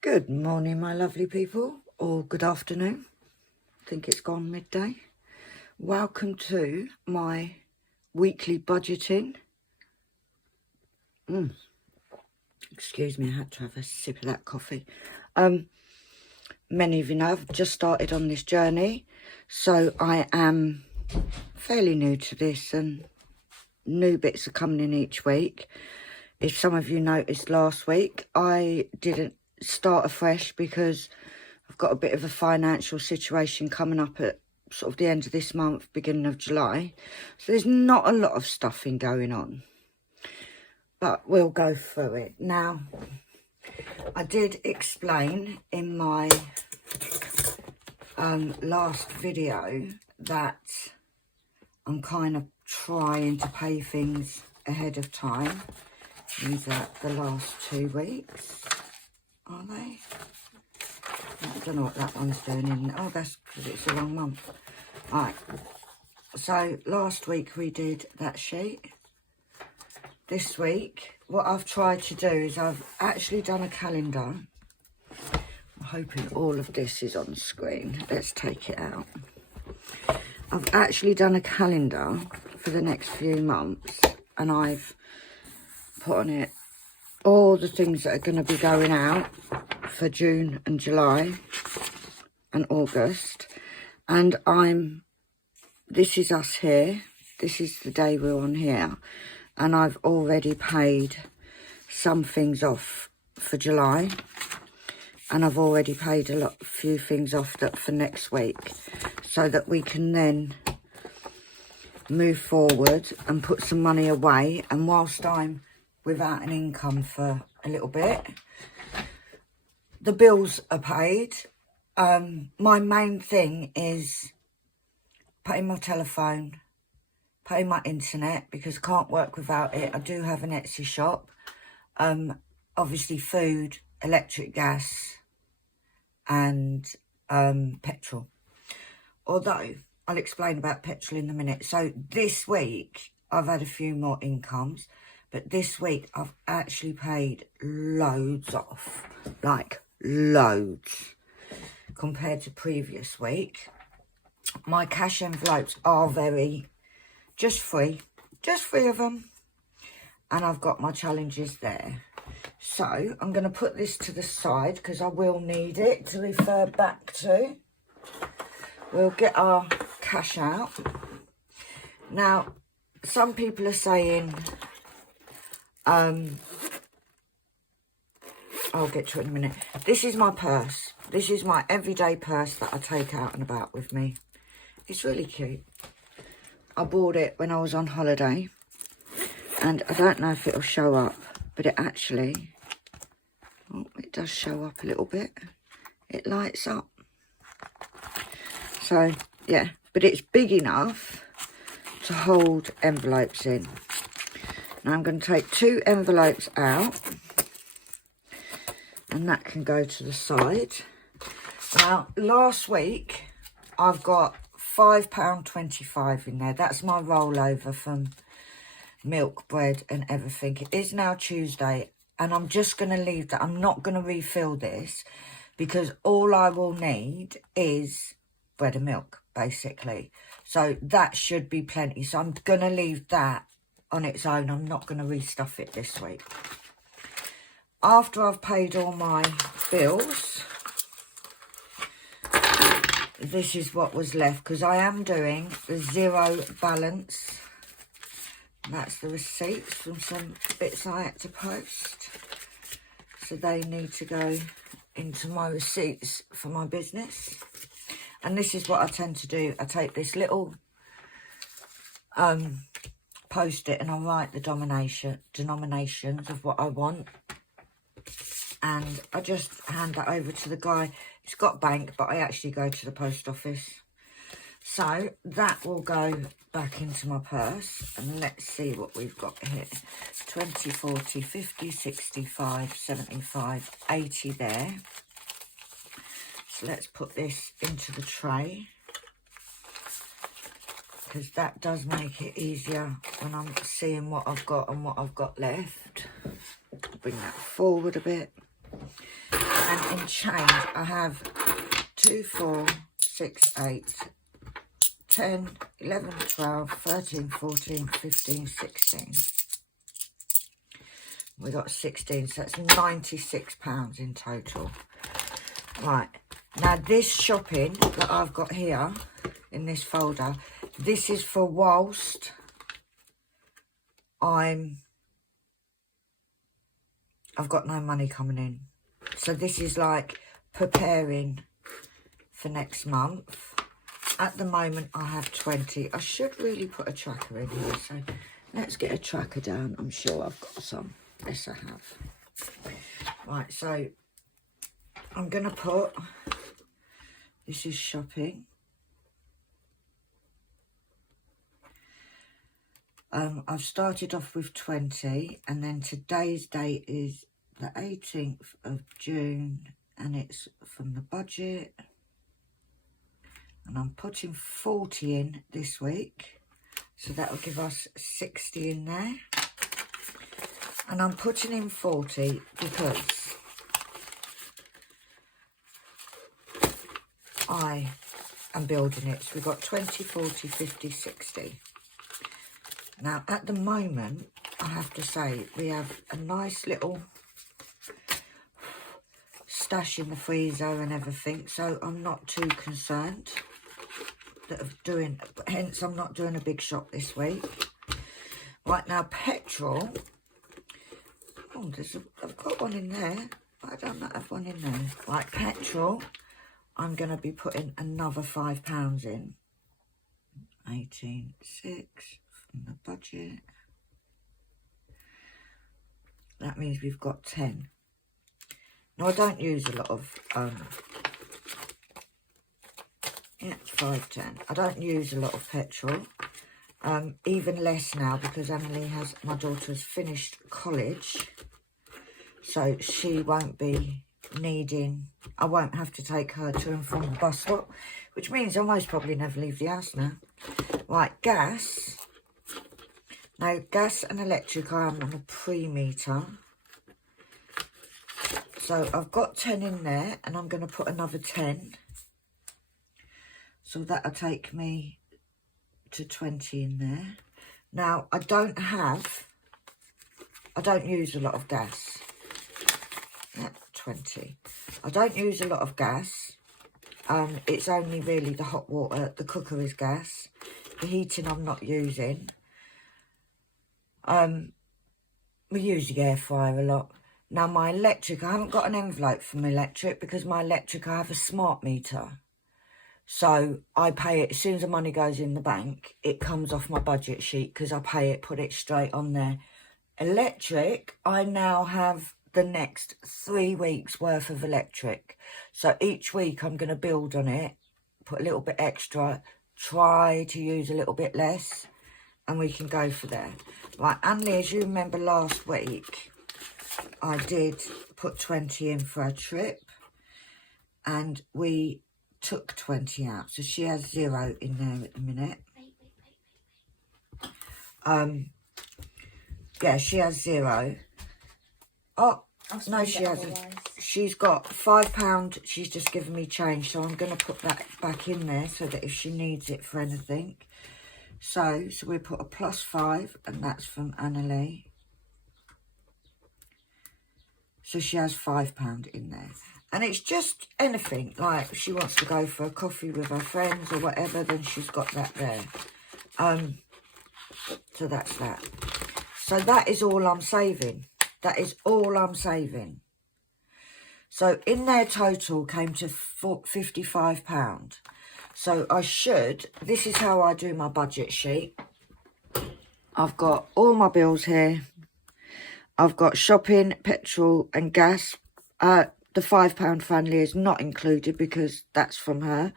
Good morning, my lovely people, or good afternoon. I think it's gone midday. Welcome to my weekly budgeting. Excuse me, I had to have a sip of that coffee. Many of you know I've just started on this journey, so I am fairly new to this and new bits are coming in each week. If some of you noticed last week, I didn't start afresh because I've got a bit of a financial situation coming up at sort of the end of this month, beginning of July. So there's not a lot of stuffing going on, but we'll go through it. Now, I did explain in my last video that I'm kind of trying to pay things ahead of time. These are the last 2 weeks, are they? I don't know what that one's doing. Oh, that's because it's the wrong month. Right. So last week we did that sheet. This week, what I've tried to do is I've actually done a calendar. I'm hoping all of this is on screen. Let's take it out. I've actually done a calendar for the next few months, and I've put on it all the things that are going to be going out for June and July and August. And this is us here. This is the day we're on here. And I've already paid some things off for July. And I've already paid a few things off for next week, so that we can then move forward and put some money away. And whilst I'm without an income for a little bit, the bills are paid. My main thing is paying my telephone, paying my internet, because I can't work without it. I do have an Etsy shop. Obviously food, electric, gas, and petrol. Although I'll explain about petrol in a minute. So this week I've had a few more incomes, but this week I've actually paid loads off, like loads, compared to previous week. My cash envelopes are just three of them, and I've got my challenges there. So I'm going to put this to the side because I will need it to refer back to. We'll get our cash out. Now, some people are saying, I'll get to it in a minute. This is my purse. This is my everyday purse that I take out and about with me. It's really cute. I bought it when I was on holiday, and I don't know if it'll show up, but it actually, it does show up a little bit. It lights up. So, yeah, but it's big enough to hold envelopes in. Now I'm going to take 2 envelopes out, and that can go to the side. Now, last week, I've got £5.25 in there. That's my rollover from milk, bread and everything. It is now Tuesday, and I'm just going to leave that. I'm not going to refill this, because all I will need is bread and milk, basically. So that should be plenty. So I'm going to leave that on its own. I'm not going to restuff it this week. After I've paid all my bills, this is what was left, because I am doing the zero balance. That's the receipts from some bits I had to post. So they need to go into my receipts for my business. And this is what I tend to do. I take this little post-it and I write the denominations of what I want. And I just hand that over to the guy. It's got bank, but I actually go to the post office. So that will go back into my purse. And let's see what we've got here. 20, 40, 50, 65, 75, 80 there. So let's put this into the tray. because that does make it easier when I'm seeing what I've got and what I've got left. Bring that forward a bit. And in change, I have 2, 4, 6, 8, 10, 11, 12, 13, 14, 15, 16. We got 16, so that's £96 in total. Right, now this shopping that I've got here in this folder, this is for whilst I've got no money coming in. So this is like preparing for next month. At the moment I have 20. I should really put a tracker in here, so let's get a tracker down. I'm sure I've got some. Yes, I have. Right, so I'm going to put, this is shopping. I've started off with 20, and then today's date is the 18th of June, and it's from the budget. And I'm putting 40 in this week, so that will give us 60 in there. And I'm putting in 40 because I am building it. So we've got 20, 40, 50, 60. Now, at the moment, I have to say, we have a nice little stash in the freezer and everything, so I'm not too concerned of doing, hence I'm not doing a big shop this week. Right now, petrol, oh, I've got one in there, but I don't have one in there. Right, petrol, I'm going to be putting another £5 in. 18.6 from the budget. That means we've got 10. Now, I don't use a lot of, yeah, 5.10. I don't use a lot of petrol, even less now because Emily my daughter has finished college, so she won't be needing, I won't have to take her to and from the bus stop, which means I'll most probably never leave the house now. Right, gas. Now, gas and electric, I am on a pre-meter. So I've got 10 in there, and I'm going to put another 10. So that'll take me to 20 in there. Now, I don't use a lot of gas. Yeah, 20. I don't use a lot of gas. It's only really the hot water. The cooker is gas. The heating I'm not using. We use the air fryer a lot. Now, my electric, I haven't got an envelope for my electric because my electric, I have a smart meter. So I pay it, as soon as the money goes in the bank, it comes off my budget sheet because I pay it, put it straight on there. Electric, I now have the next 3 weeks worth of electric. So each week I'm going to build on it, put a little bit extra, try to use a little bit less, and we can go for there. Right, Annie, as you remember last week, I did put 20 in for a trip, and we took 20 out. So she has 0 in there at the minute. Yeah, she has 0. Oh, no, she hasn't. She's got £5. She's just given me change, so I'm going to put that back in there so that if she needs it for anything. So we put a +5, and that's from Annalie. So she has £5 in there. And it's just anything, like if she wants to go for a coffee with her friends or whatever, then she's got that there. So that's that. So that is all I'm saving. That is all I'm saving. So in their total came to £55. So I should, this is how I do my budget sheet. I've got all my bills here. I've got shopping, petrol and gas. The £5 family is not included because that's from her,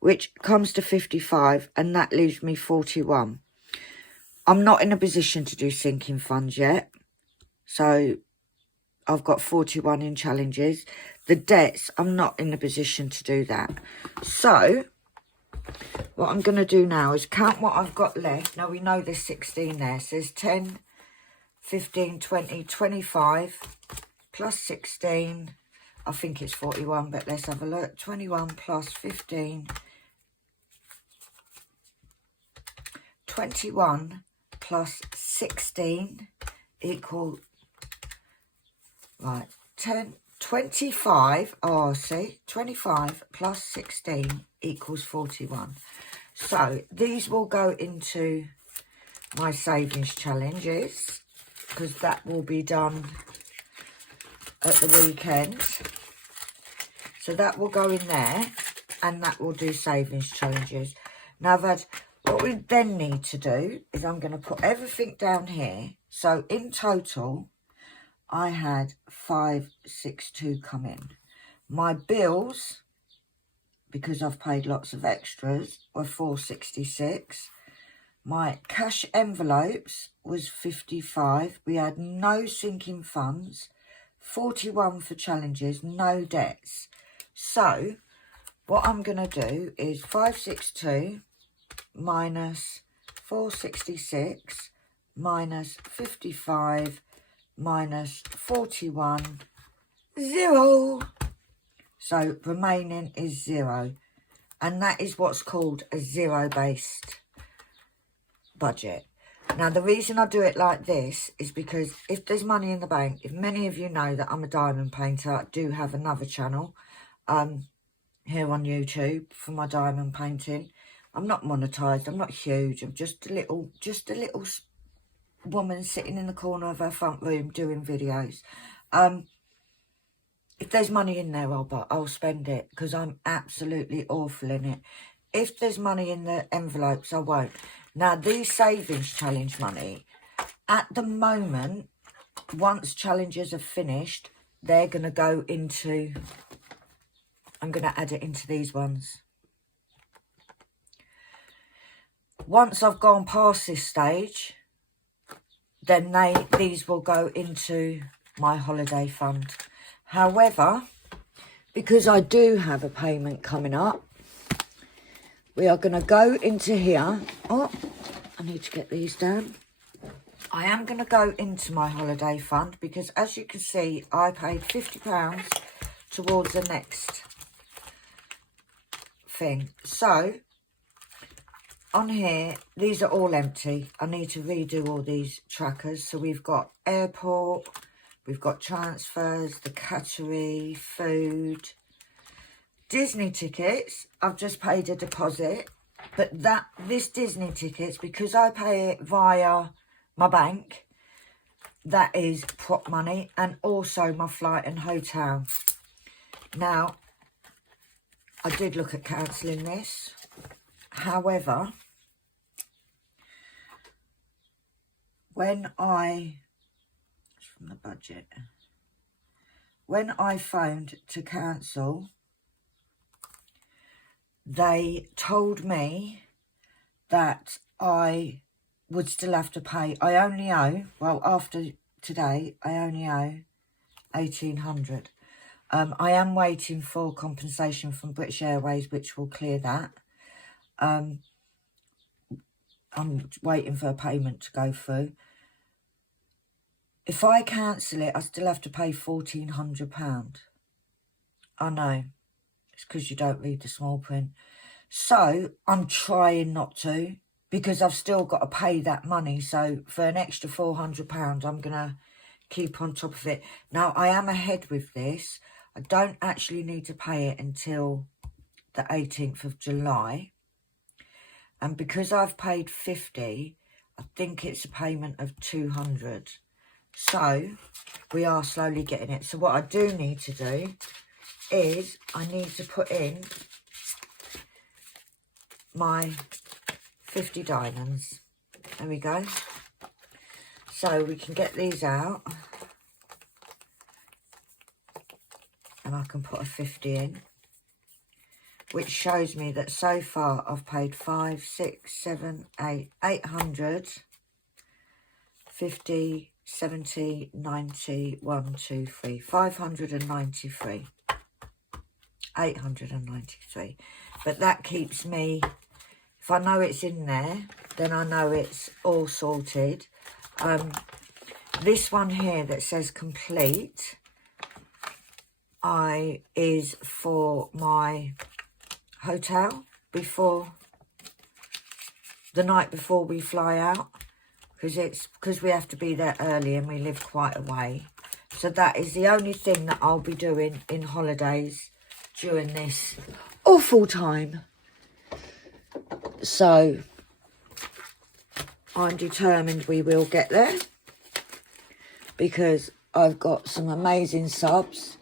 which comes to 55, and that leaves me 41. I'm not in a position to do sinking funds yet, so I've got 41 in challenges. The debts, I'm not in a position to do that. So What I'm going to do now is count what I've got left. Now, we know there's 16 there. So there's 10, 15, 20, 25, plus 16. I think it's 41, but let's have a look. 21 plus 15. 21 plus 16 equal, right, 10, 25. Oh, see, 25 plus 16 equals 41. So these will go into my savings challenges, because that will be done at the weekend. So that will go in there, and that will do savings challenges. Now that what we then need to do is I'm going to put everything down here. So in total, I had 562 come in. My bills, because I've paid lots of extras, were 466. My cash envelopes was 55. We had no sinking funds, 41 for challenges, no debts. So what I'm going to do is 562 minus 466 minus 55 minus 41, 0. So remaining is 0. And that is what's called a zero-based budget. Now, the reason I do it like this is because if there's money in the bank, if many of you know that I'm a diamond painter, I do have another channel here on YouTube for my diamond painting. I'm not monetized, I'm not huge, I'm just a little woman sitting in the corner of her front room doing videos. If there's money in there, I'll spend it, because I'm absolutely awful in it. If there's money in the envelopes, I won't. Now, these savings challenge money, at the moment, once challenges are finished, they're going to go into, I'm going to add it into these ones. Once I've gone past this stage, then these will go into my holiday fund. However, because I do have a payment coming up, we are going to go into here. Oh, I need to get these down. I am going to go into my holiday fund because, as you can see, I paid £50 towards the next thing. So, on here, these are all empty. I need to redo all these trackers. So, we've got airport, we've got transfers, the cattery, food, Disney tickets. I've just paid a deposit, but this Disney tickets, because I pay it via my bank, that is prop money, and also my flight and hotel. Now, I did look at cancelling this. However, when I phoned to cancel, they told me that I would still have to pay. I only owe, well, after today, I only owe 1,800. I am waiting for compensation from British Airways, which will clear that. I'm waiting for a payment to go through. If I cancel it, I still have to pay £1,400. I know. It's because you don't read the small print. So I'm trying not to, because I've still got to pay that money. So for an extra £400, I'm going to keep on top of it. Now, I am ahead with this. I don't actually need to pay it until the 18th of July. And because I've paid 50, I think it's a payment of 200. So we are slowly getting it. So what I do need to do is I need to put in my 50 diamonds. There we go. So we can get these out, and I can put a 50 in, which shows me that so far I've paid 5, 6, 7, 8, 800, 50, 70, 90, 1, 2, 3, 593. 893. But that keeps me, if I know it's in there, then I know it's all sorted. This one here that says complete is for my hotel before the night before we fly out, because we have to be there early and we live quite a way. So that is the only thing that I'll be doing in holidays during this awful time. So I'm determined we will get there, because I've got some amazing subs.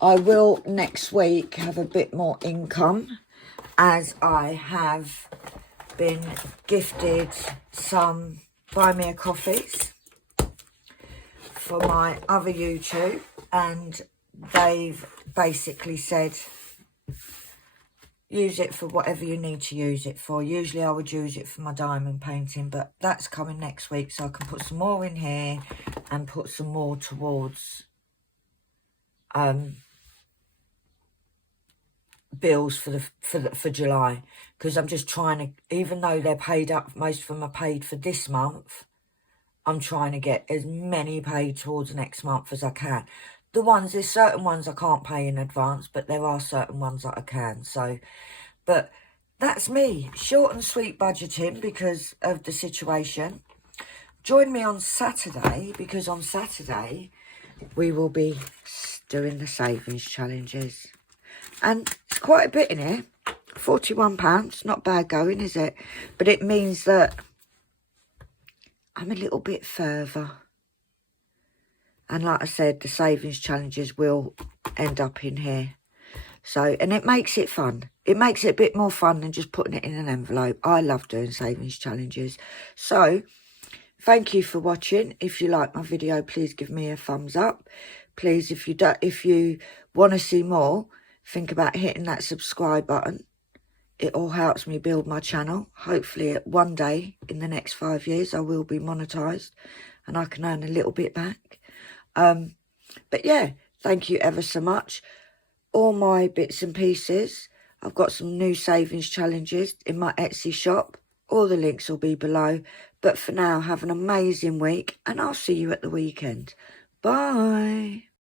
I will next week have a bit more income, as I have been gifted some Buy Me a Coffees for my other YouTube, and they've basically said use it for whatever you need to use it for. Usually I would use it for my diamond painting, but that's coming next week, so I can put some more in here and put some more towards bills for July, because I'm just trying to, even though they're paid up, most of them are paid for this month, I'm trying to get as many paid towards next month as I can. There's certain ones I can't pay in advance, but there are certain ones that I can. So, but that's me, short and sweet budgeting because of the situation. Join me on Saturday, because on Saturday we will be doing the savings challenges. And it's quite a bit in here. £41, not bad going, is it? But it means that I'm a little bit further. And like I said, the savings challenges will end up in here. So, and it makes it fun. It makes it a bit more fun than just putting it in an envelope. I love doing savings challenges. So, thank you for watching. If you like my video, please give me a thumbs up. Please, if you want to see more, think about hitting that subscribe button. It all helps me build my channel. Hopefully, one day in the next 5 years, I will be monetized and I can earn a little bit back. But yeah, thank you ever so much. All my bits and pieces, I've got some new savings challenges in my Etsy shop. All the links will be below. But for now, have an amazing week and I'll see you at the weekend. Bye.